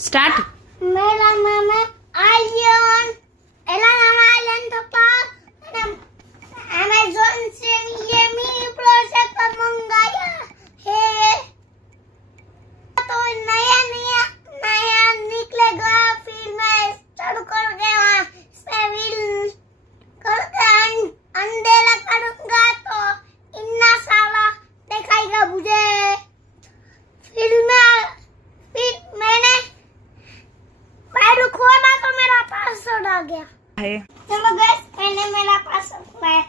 Start. मेरा नाम है आलियन। मेरा नाम आलियन था। अमेज़न से ये मिनी प्रोजेक्ट मंगाया है। तो नया नया नया निकलेगा, फिर मैं चालू करके इसमें व्हील करके अंधेरा करूंगा तो इतना सारा दिखाएगा मुझे। फिर मैंने पैर खोला तो मेरा पासवर्ड आ गया है चलो गाइस, मैंने मेरा पासवर्ड खोया।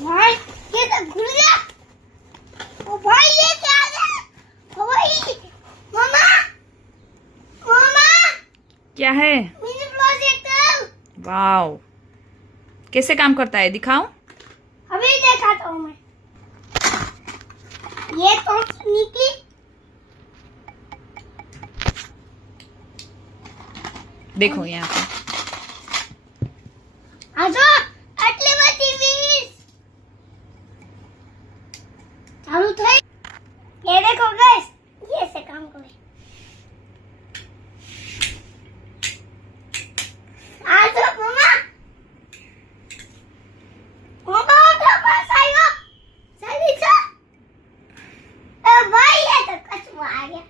भाई ये तो खुल गया। ओ भाई ये क्या आ गया? ओ भाई मामा मामा क्या है? Mini projector. वाओ, कैसे काम करता है दिखाओ। अभी दिखाता हूँ मैं। ये तो निकली। देखो यहाँ पे आजो आटली बધી વીસ चालू થઈ। ये देखो गाइस, ये से काम करे। आजो मामा मामा तो पास आयो। जल्दी से। ए भाई ये तो कचवा आ गया।